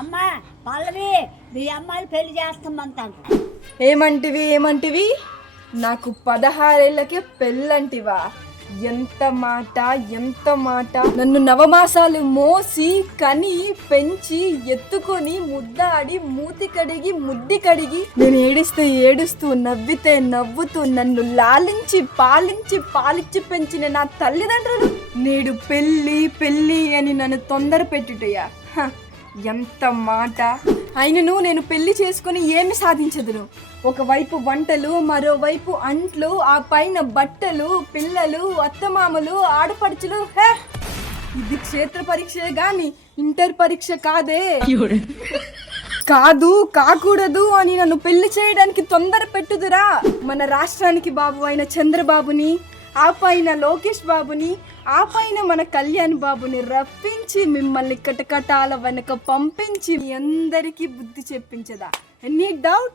అమ్మా పల్లవి మీ అమ్మాయిని పెళ్లి చేస్తామంటాను. ఏమంటివి నాకు 16 ఏళ్ళకే పెళ్ళంటివా? ఎంత మాట. నన్ను నవమాసాలు మోసి కని పెంచి ఎత్తుకొని ముద్దాడి మూతి కడిగి ముద్ది కడిగి నేను ఏడిస్తే ఏడుస్తూ నవ్వితే నవ్వుతూ నన్ను లాలించి పాలిచ్చి పెంచిన నా తల్లిదండ్రులు నేడు పెళ్ళి అని నన్ను తొందర పెట్టుటయ్యా. ఎంత మాట! అయినను నేను పెళ్లి చేసుకుని ఏమి సాధించదును? ఒకవైపు వంటలు, మరోవైపు అంట్లు, ఆ పైన బట్టలు, పిల్లలు, అత్తమామలు, ఆడపడుచులు. ఇది క్షేత్ర పరీక్షే గాని ఇంటర్ పరీక్ష కాదే. కాకూడదు అని నన్ను పెళ్లి చేయడానికి తొందర పెట్టుదురా. మన రాష్ట్రానికి బాబు అయిన చంద్రబాబుని, ఆ పైన లోకేష్ బాబుని, ఆ పైన మన కళ్యాణ్ బాబుని రప్పించి మిమ్మల్ని కటకటాల వెనక పంపించి మీ అందరికీ బుద్ధి చెప్పించదా? Any doubt?